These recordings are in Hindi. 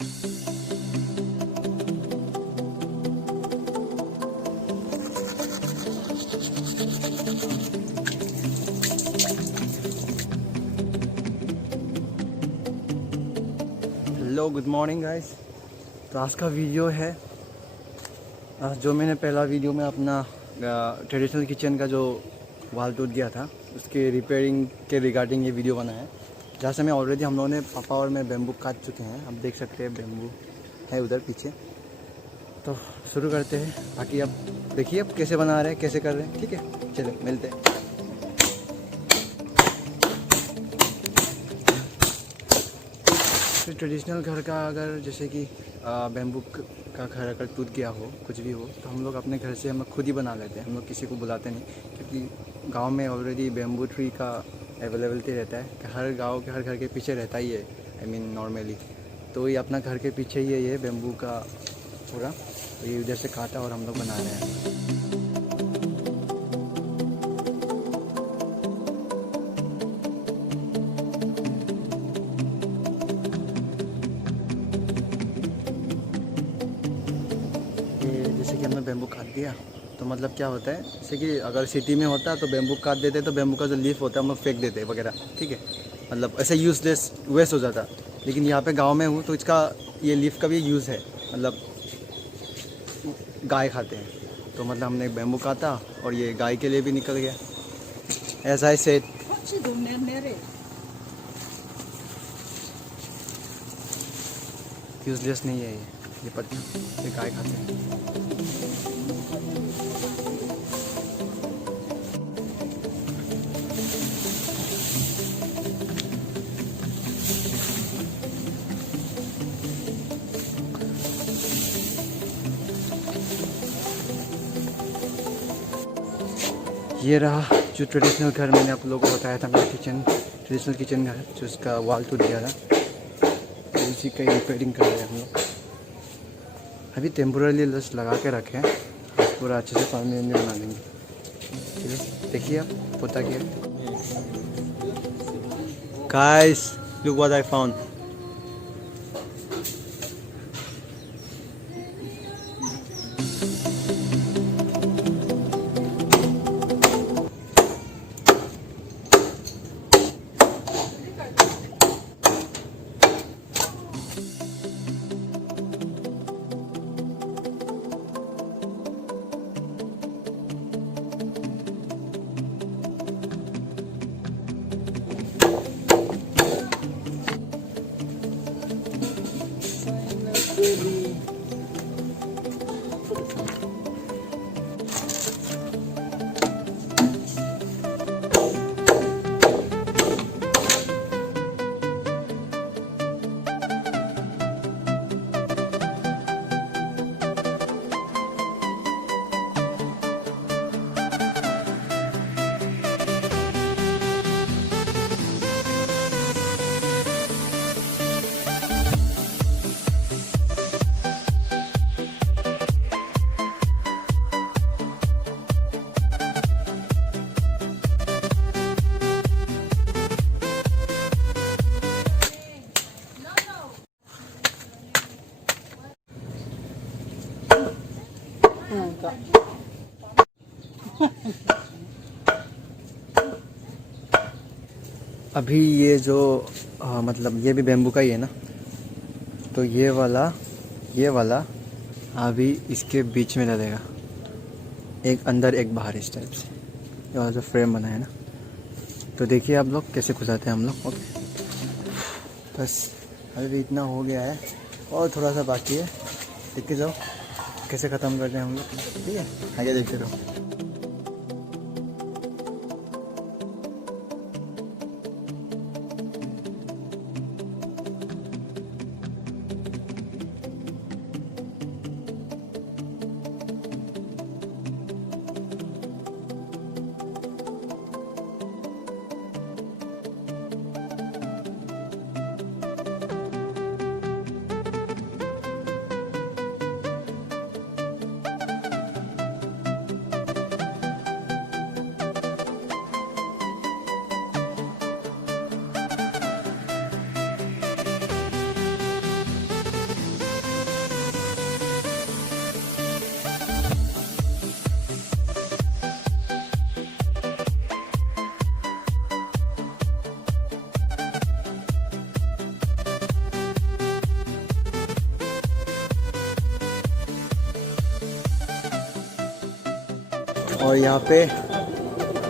Hello good morning guys. तो आज का वीडियो है जो मैंने पहला वीडियो में अपना ट्रेडिशनल किचन का जो वाल टूट गया था उसके रिपेयरिंग के रिगार्डिंग ये वीडियो बना है। जहाँ से मैं ऑलरेडी हम लोगों ने पापा और मैं बेम्बू काट चुके हैं। आप देख सकते हैं बेम्बू है उधर पीछे। तो शुरू करते हैं, बाकी अब देखिए अब कैसे बना रहे हैं, कैसे कर रहे हैं। ठीक है, चलो मिलते हैं। ट्रेडिशनल घर का अगर जैसे कि बेम्बू का घर अगर टूट गया हो, कुछ भी हो, तो हम लोग अपने घर से हम खुद ही बना लेते हैं। हम लोग किसी को बुलाते नहीं, क्योंकि गांव में ऑलरेडी बेम्बू ट्री का अवेलेबिलिटी रहता है कि हर गांव के हर घर के पीछे रहता ही है। आई मीन नॉर्मली तो ये अपना घर के पीछे ही है ये बेम्बू का पूरा। तो ये उधर से काटा और हम लोग बना रहे हैं। जैसे कि हमने बेम्बू काट दिया तो मतलब क्या होता है, जैसे कि अगर सिटी में होता तो बेम्बू काट देते तो बेम्बू का जो लीफ होता है हम लोग फेंक देते वगैरह। ठीक है, मतलब ऐसे यूजलेस वेस्ट हो जाता। लेकिन यहाँ पे गांव में हूँ तो इसका ये लीफ का भी यूज़ है, मतलब गाय खाते हैं। तो मतलब हमने बेम्बू काटा और ये गाय के लिए भी निकल गया। ऐसा ही सेट यूजलेस नहीं है ये पत्ती, ये गाय खाते हैं। ये रहा जो ट्रेडिशनल घर मैंने आप लोगों को बताया था, मेरा किचन, ट्रेडिशनल किचन घर जो उसका वॉल टूट गया था। तो इसी का रिपेयरिंग कर रहे हैं हम लोग। अभी टेम्पोररी लस्ट लगा के रखे हैं, पूरा अच्छे से परमानेंट बना देंगे। चलिए देखिए आप होता क्या। Guys look what I found. अभी ये जो मतलब ये भी बेम्बू का ही है ना, तो ये वाला अभी इसके बीच में डलेगा, एक अंदर एक बाहर इस टाइप से। ये वाला जो फ्रेम बना है ना, तो देखिए आप लोग कैसे घुसाते हैं हम लोग। ओके, बस अभी इतना हो गया है और थोड़ा सा बाकी है। देख के जाओ कैसे ख़त्म करते हैं हम लोग। ठीक है, आगे देखते रहो। और यहाँ पे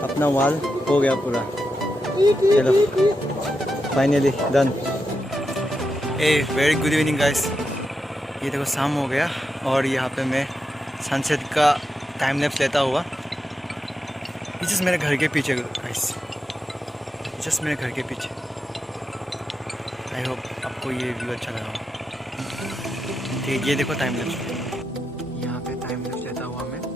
अपना वाल हो गया पूरा। चलो finally done. A very good evening guys. ये देखो शाम हो गया और यहाँ पे मैं सनसेट का टाइम लैप्स लेता हुआ, जस्ट मेरे घर के पीछे गाइस, जस्ट मेरे घर के पीछे। आई होप आपको ये व्यू अच्छा लगा हो। ठीक, ये देखो टाइम लैप्स, यहाँ पे टाइम लैप्स लेता हुआ मैं।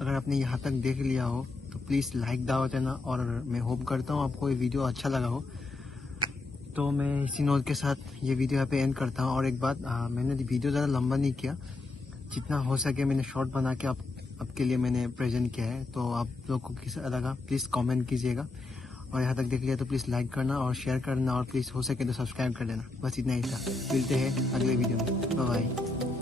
अगर आपने यहाँ तक देख लिया हो तो प्लीज़ लाइक दावा देना, और मैं होप करता हूँ आपको ये वीडियो अच्छा लगा हो। तो मैं इसी नोट के साथ ये वीडियो यहाँ पे एंड करता हूँ। और एक बात, मैंने वीडियो ज़्यादा लंबा नहीं किया, जितना हो सके मैंने शॉर्ट बना के आपके लिए मैंने प्रेजेंट किया है। तो आप लोग को कैसा लगा प्लीज़ कमेंट कीजिएगा, और यहाँ तक देख लिया तो प्लीज़ लाइक करना और शेयर करना, और प्लीज़ हो सके तो सब्सक्राइब कर देना। बस इतना ही था, मिलते हैं अगले वीडियो में। Bye bye.